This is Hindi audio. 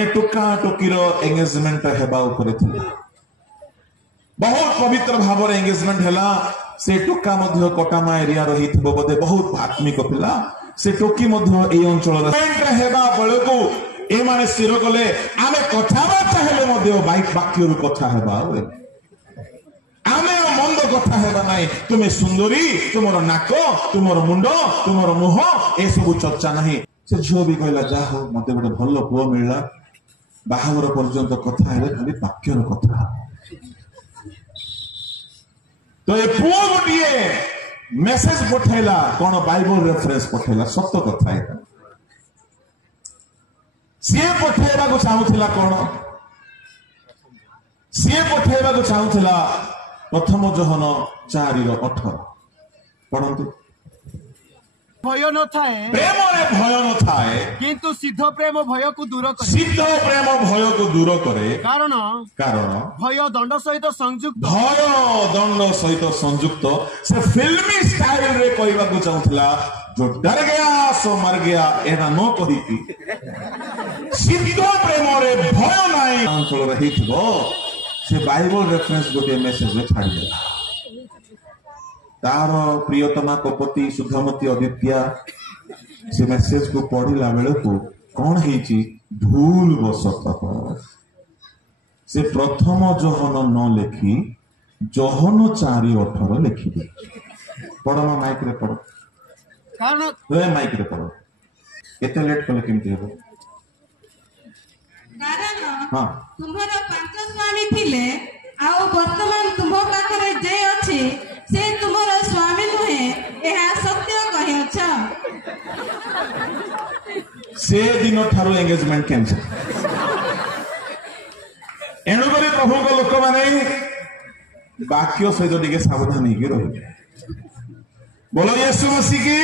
माने टोका टोकीर एंगेजमेंट हेबा उपरे थिला बहुत पवित्र भाव एंगेजमेंट हैला से टोका मध्य कोटामा एरिया रही थिबो बोधे बहुत आत्मिक पिला से टोकी मध्य ए अंचल हेबा बेलकू ए माने स्थिर कले आमे कथाबार्ता हेले मध्य बाइक वाक्यरु कथा हेबा आमे मंद कथा हेबा नाही तुमे सुंदरी तुमरो नाक तुमरो मुंड तुमरो मुह ए सब चर्चा नाही से झियो भी कहला जा हो मते गोटे भलो पुओ मिलला बाहागर पर्यंत कथा हेले खाली वाक्यर कथा तो ये पुओ गोटिए मेसेज पठेला कौन बाइबल रेफरेंस पठेला सत्य कथा है सी पठेबा को चाहूला कौन सी पठेबा को चाहूला प्रथम जोहन 4:18 पढ़ंतु भय न थाए प्रेम रे भय न थाए किंतु सिद्ध प्रेम भय को दूर करे सिद्ध प्रेम भय को दूर करे कारण भय दंड सहित संयुक्त से फिल्मी स्टाइल रे कहबा को चाहूला जो डर गया सो मर गया एना नो कहि की सिद्ध प्रेम रे भय नाही अंचल रही थो से बाइबल रेफरेंस गोटे मेसेज रे छाड़ी देला तार प्रियतमा कपति शुद्धमती अदित्या से मेसेज को पढ़िला बेले को कौन है भूल बसत से प्रथम जोहन न लिखी जोहन 4:18 लिखी दे पढ़ माइक रे पढ़ कारण माइक रे पढ़ एते लेट कले केमती हेबो कारण हां तुम्हारा 5 स्वामी थिले आउ वर्तमान तुम पाखरे जे अछि से तुम्हारा स्वामी नुहे एहा सत्य कहछ से दिन ठारो एंगेजमेंट कैंसिल एणु करी प्रभु को लोक माने वाक्य सहित टिके सावधान होके रहिबे बोलो यीशु मसीह की